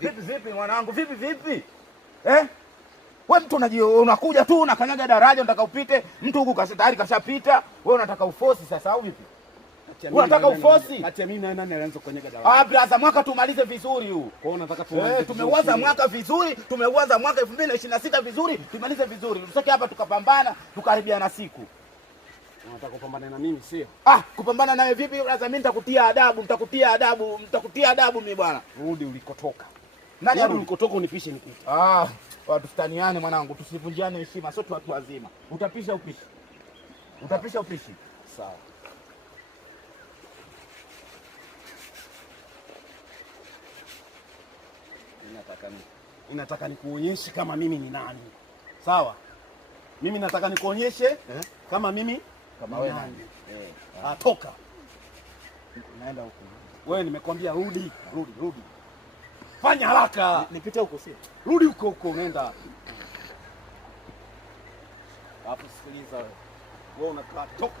Vipi mwanangu, vipi? Wewe mtu unakuja tu unakanyaga daraja unataka upite, mtu huku tayari kashapita, wewe unataka ufosi sasa au vipi? Unataka ufosi? Kati ya mimi na nani anaanza kukanyaga daraja? Brother, mwaka tumalize vizuri huu. Kwa hiyo unataka tuanze. Tumeuanza mwaka vizuri, tumeuanza mwaka 2026 vizuri, tumalize vizuri. Tutoke hapa tukapambana, tukaribiana siku. Unataka kupambana na mimi sio? Kupambana nawe vipi? Brother, mimi nitakutia adabu mimi bwana. Rudi ulikotoka. Nani rudi ulikotoka unipishe nipite. Watu staniane mwanangu, tusivunjiane heshima, sote watu wazima. Utapisha upishi. Sawa. Nataka nikuonyeshe kama mimi ni nani. Sawa? Mimi nataka nikuonyeshe kama mimi kama wewe nani. Toka. Naenda huko. Wewe nimekwambia rudi. Fanya haraka. Nipite huko sio? Rudi huko unaenda. Hapo sikiliza wewe. Wewe unakaa toka.